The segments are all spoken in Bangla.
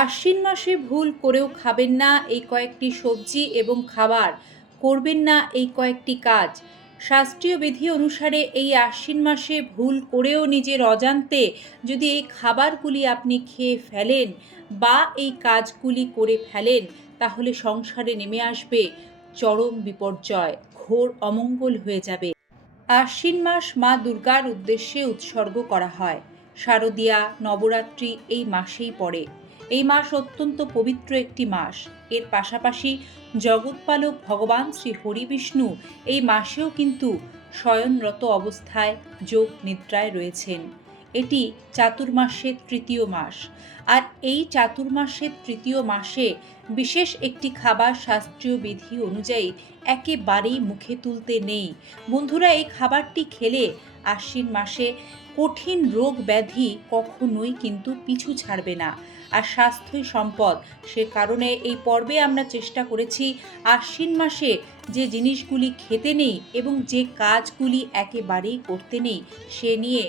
আশ্বিন মাসে ভুল করেও খাবেন না এই কয়েকটি সবজি এবং খাবার, করবেন না এই কয়েকটি কাজ। শাস্ত্রীয় বিধি অনুসারে এই আশ্বিন মাসে ভুল করেও নিজের অজান্তে যদি এই খাবারগুলি আপনি খেয়ে ফেলেন বা এই কাজগুলি করে ফেলেন, তাহলে সংসারে নেমে আসবে চরম বিপর্যয়, ঘোর অমঙ্গল হয়ে যাবে। আশ্বিন মাস মা দুর্গার উদ্দেশ্যে উৎসর্গ করা হয়। শারদীয়া, নবরাত্রি এই মাসেই পড়ে। এই মাস অত্যন্ত পবিত্র একটি মাস। এর পাশাপাশি জগৎপালক ভগবান শ্রী হরিবিষ্ণু এই মাসেও কিন্তু শয়নরত অবস্থায় যোগ নিদ্রায় রয়েছেন। এটি চাতুর্মাসের তৃতীয় মাস। আর এই চাতুর্মাসের তৃতীয় মাসে বিশেষ একটি খাবার শাস্ত্রীয় বিধি অনুযায়ী একেবারেই মুখে তুলতে নেই। বন্ধুরা, এই খাবারটি খেলে আশ্বিন মাসে কঠিন রোগ ব্যাধি কখনোই কিন্তু পিছু ছাড়বে না। আর স্বাস্থ্যই সম্পদ, সে কারণে এই পর্বে আমরা চেষ্টা করেছি আশ্বিন মাসে যে জিনিসগুলি খেতে নেই এবং যে কাজগুলি একেবারেই করতে নেই, সে নিয়ে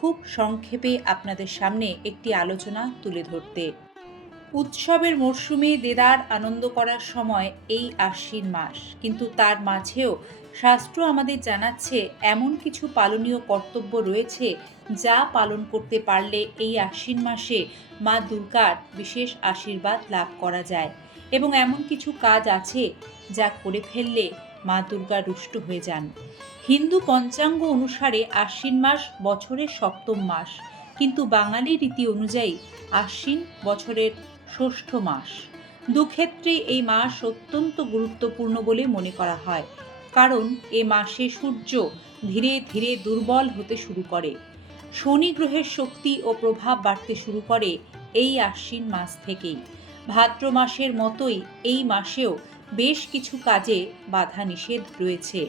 খুব সংক্ষেপে আপনাদের সামনে একটি আলোচনা তুলে ধরতে। উৎসবের মরশুমে দেদার আনন্দ করার সময় এই আশ্বিন মাস। কিন্তু তার মাঝেও শাস্ত্র আমাদের জানাচ্ছে এমন কিছু পালনীয় কর্তব্য রয়েছে যা পালন করতে পারলে এই আশ্বিন মাসে মা দুর্গার বিশেষ আশীর্বাদ লাভ করা যায় এবং এমন কিছু কাজ আছে যা করে ফেললে মা দুর্গা রুষ্ট হয়ে যান। হিন্দু পঞ্চাঙ্গ অনুসারে আশ্বিন মাস বছরের সপ্তম মাস। কিন্তু বাঙালি রীতি অনুযায়ী আশ্বিন বছরের ষষ্ঠ মাস। দুক্ষেত্রে এই মাস অত্যন্ত গুরুত্বপূর্ণ বলে মনে করা হয়, কারণ এ মাসে সূর্য ধীরে ধীরে দুর্বল হতে শুরু করে। শনি গ্রহের শক্তি ও প্রভাব বাড়তে শুরু করে এই আশ্বিন মাস থেকেই। ভাদ্র মাসের মতোই এই মাসেও বেশ কিছু কাজে বাধা নিষেধ রয়েছে।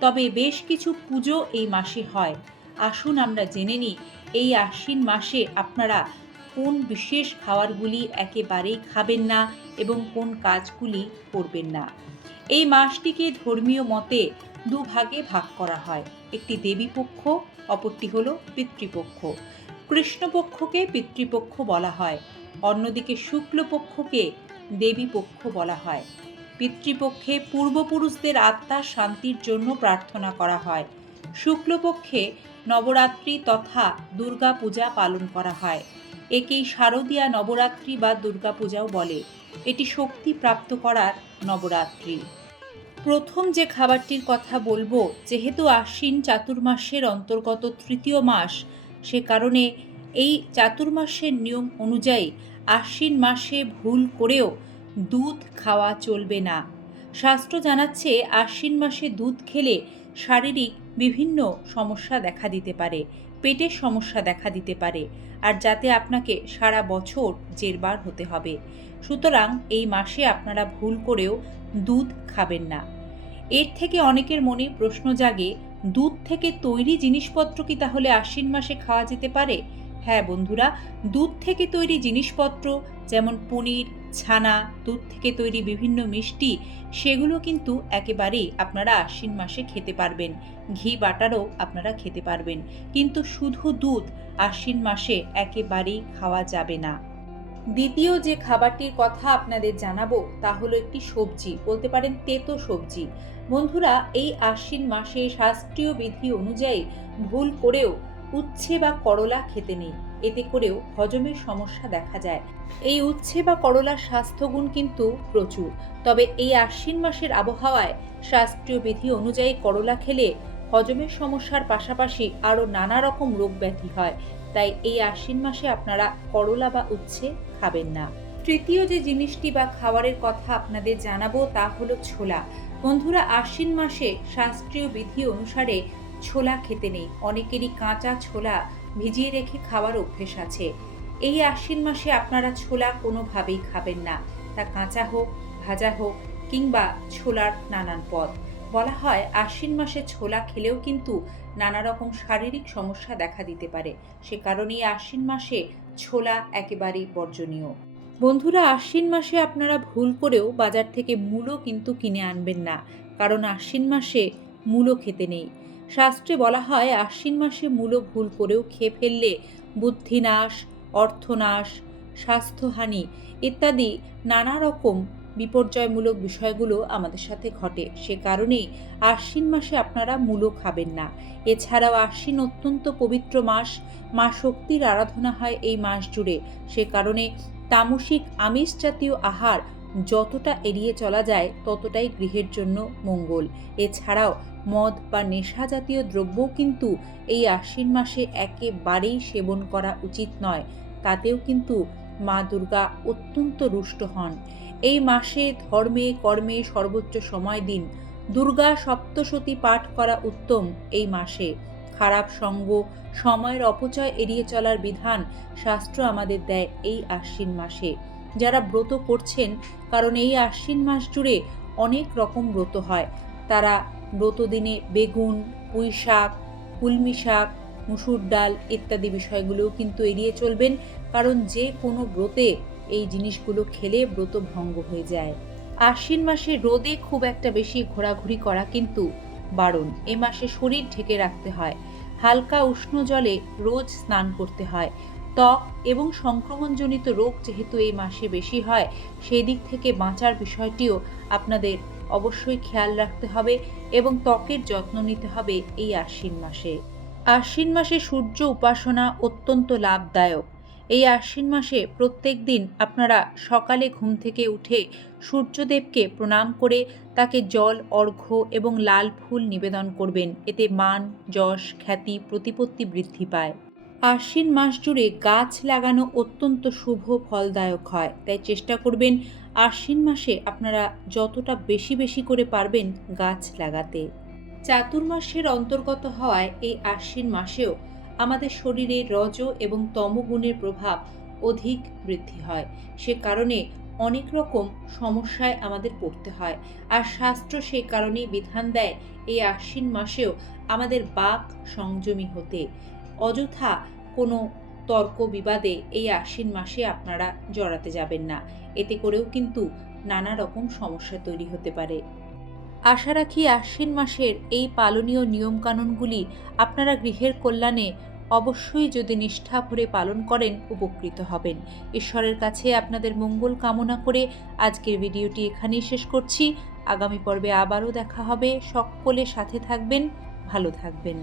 তবে বেশ কিছু পুজো এই মাসে হয়। আসুন আমরা জেনে নিই, এই আশ্বিন মাসে আপনারা কোন বিশেষ খাবারগুলি একেবারেই খাবেন না এবং কোন কাজগুলি করবেন না। এই মাসটিকে ধর্মীয় মতে দুভাগে ভাগ করা হয়। একটি দেবীপক্ষ অপরটি হল পিতৃপক্ষ। কৃষ্ণপক্ষকে পিতৃপক্ষ বলা হয়। অন্যদিকে শুক্লপক্ষকে দেবীপক্ষ বলা হয়। পিতৃপক্ষে পূর্বপুরুষদের আত্মার শান্তির জন্য প্রার্থনা করা হয়। শুক্লপক্ষে নবরাত্রি তথা দুর্গা পূজা পালন করা হয়। একেই শারদীয়া নবরাত্রি বা দুর্গাপূজাও বলে। এটি শক্তি প্রাপ্ত করার নবরাত্রি। প্রথম যে খাবারটির কথা বলব, যেহেতু আশ্বিন চাতুর্মাসের অন্তর্গত তৃতীয় মাস, সে কারণে এই চাতুর্মাসের নিয়ম অনুযায়ী আশ্বিন মাসে ভুল করেও দুধ খাওয়া চলবে না। শাস্ত্র জানাচ্ছে, আশ্বিন মাসে দুধ খেলে শারীরিক বিভিন্ন সমস্যা দেখা দিতে পারে, পেটের সমস্যা দেখা দিতে পারে। আর যাতে আপনাকে সারা বছর জেরবার হতে হবে। সুতরাং এই মাসে আপনারা ভুল করেও দুধ খাবেন না। এর থেকে অনেকের মনে প্রশ্ন জাগে, দুধ থেকে তৈরি জিনিসপত্র কি তাহলে আশ্বিন মাসে খাওয়া যেতে পারে? হ্যাঁ বন্ধুরা, দুধ থেকে তৈরি জিনিসপত্র যেমন পনির, ছানা, দুধ থেকে তৈরি বিভিন্ন মিষ্টি, সেগুলো কিন্তু একেবারেই আপনারা আশ্বিন মাসে খেতে পারবেন। ঘি, বাটারও আপনারা খেতে পারবেন। কিন্তু শুধু দুধ আশ্বিন মাসে একেবারেই খাওয়া যাবে না। দ্বিতীয় যে খাবারটির কথা আপনাদের জানাব তা হলো একটি সবজি, বলতে পারেন তেতো সবজি। বন্ধুরা, এই আশ্বিন মাসে শাস্ত্রীয় বিধি অনুযায়ী ভুল করেও উচ্ছে বা করলা খেতে নেই। এতে করেও হজমের সমস্যা দেখা যায়। এই উচ্ছে বা করলার স্বাস্থ্যগুণ কিন্তু প্রচুর। তবে এই আশ্বিন মাসের আবহাওয়ায় শাস্ত্রীয় বিধি অনুযায়ী করলা খেলে হজমের সমস্যার পাশাপাশি আরও নানা রকম রোগ ব্যাধি হয়। তাই এই আশ্বিন মাসে আপনারা করলা বা উচ্ছে খাবেন না। তৃতীয় যে জিনিসটি বা খাবারের কথা আপনাদের জানাব তা হলো ছোলা। বন্ধুরা, আশ্বিন মাসে শাস্ত্রীয় বিধি অনুসারে ছোলা খেতে নেই। অনেকেরই কাঁচা ছোলা ভিজিয়ে রেখে খাওয়ার অভ্যেস আছে। এই আশ্বিন মাসে আপনারা ছোলা কোনোভাবেই খাবেন না। তা কাঁচা হোক, ভাজা হোক কিংবা ছোলার নানান পদ। বলা হয়, আশ্বিন মাসে ছোলা খেলেও কিন্তু নানা রকম শারীরিক সমস্যা দেখা দিতে পারে। সে কারণেই আশ্বিন মাসে ছোলা একেবারেই বর্জনীয়। বন্ধুরা, আশ্বিন মাসে আপনারা ভুল করেও বাজার থেকে মূলো কিন্তু কিনে আনবেন না। কারণ আশ্বিন মাসে মূলো খেতে নেই। শাস্ত্রে বলা হয়, আশ্বিন মাসে মূলো ভুল করেও খেয়ে ফেললে বুদ্ধিনাশ, অর্থনাশ, স্বাস্থ্যহানি ইত্যাদি নানা রকম বিপর্যয়মূলক বিষয়গুলো আমাদের সাথে ঘটে। সে কারণেই আশ্বিন মাসে আপনারা মূলো খাবেন না। এছাড়াও আশ্বিন অত্যন্ত পবিত্র মাস। মা শক্তির আরাধনা হয় এই মাস জুড়ে। সে কারণে তামসিক আমিষ জাতীয় আহার যতটা এড়িয়ে চলা যায়, ততটাই গৃহের জন্য মঙ্গল। এছাড়াও মদ বা নেশা জাতীয় দ্রব্যও কিন্তু এই আশ্বিন মাসে একেবারেই সেবন করা উচিত নয়। তাতেও কিন্তু মা দুর্গা অত্যন্ত রুষ্ট হন। এই মাসে ধর্মে, কর্মে সর্বোচ্চ সময় দিন। দুর্গা সপ্তশতী পাঠ করা উত্তম এই মাসে। খারাপ সঙ্গ, সময়ের অপচয় এড়িয়ে চলার বিধান শাস্ত্র আমাদের দেয় এই আশ্বিন মাসে। যারা ব্রত করছেন, কারণ এই আশ্বিন মাস জুড়ে অনেক রকম ব্রত হয়। তারা ব্রত দিনে বেগুন, পুঁই শাক, কুলমি শাক, মুসুর ডাল ইত্যাদি বিষয়গুলোও কিন্তু এড়িয়ে চলবেন, কারণ যে কোনো ব্রতে এই জিনিসগুলো খেলে ব্রত ভঙ্গ হয়ে যায়। আশ্বিন মাসে রোদে খুব একটা বেশি ঘোরাঘুরি করা কিন্তু বারণ। এ মাসে শরীর ঢেকে রাখতে হয়, হালকা উষ্ণ জলে রোজ স্নান করতে হয়। ত্বক এবং সংক্রমণজনিত রোগ যেহেতু এই মাসে বেশি হয়, সেই দিক থেকে বাঁচার বিষয়টিও আপনাদের অবশ্যই খেয়াল রাখতে হবে এবং ত্বকের যত্ন নিতে হবে এই আশ্বিন মাসে। আশ্বিন মাসে সূর্য উপাসনা অত্যন্ত লাভদায়ক। এই আশ্বিন মাসে প্রত্যেক দিন আপনারা সকালে ঘুম থেকে উঠে সূর্যদেবকে প্রণাম করে তাকে জল, অর্ঘ্য এবং লাল ফুল নিবেদন করবেন। এতে মান, যশ, খ্যাতি, প্রতিপত্তি বৃদ্ধি পায়। আশ্বিন মাস জুড়ে গাছ লাগানো অত্যন্ত শুভ, ফলদায়ক হয়। তাই চেষ্টা করবেন আশ্বিন মাসে আপনারা যতটা বেশি বেশি করে পারবেন গাছ লাগাতে। চাতুর্মাসের অন্তর্গত হওয়ায় এই আশ্বিন মাসেও আমাদের শরীরে রজ এবং তমগুণের প্রভাব অধিক বৃদ্ধি হয়। সে কারণে অনেক রকম সমস্যায় আমাদের পড়তে হয়। আর শাস্ত্র সেই কারণেই বিধান দেয়, এই আশ্বিন মাসেও আমাদের বাক সংযমী হতে। অযথা কোনো তর্ক বিবাদে এই আশ্বিন মাসে আপনারা জড়াতে যাবেন না। এতে করেও কিন্তু নানা রকম সমস্যা তৈরি হতে পারে। আশা রাখি আশ্বিন মাসের এই পালনীয় নিয়মকানুনগুলি আপনারা গৃহের কল্যাণে অবশ্যই যদি নিষ্ঠা ভরে পালন করেন, উপকৃত হবেন। ঈশ্বরের কাছে আপনাদের মঙ্গল কামনা করে আজকের ভিডিওটি এখানেই শেষ করছি। আগামী পর্বে আবারও দেখা হবে। সকলে সাথে থাকবেন, ভালো থাকবেন।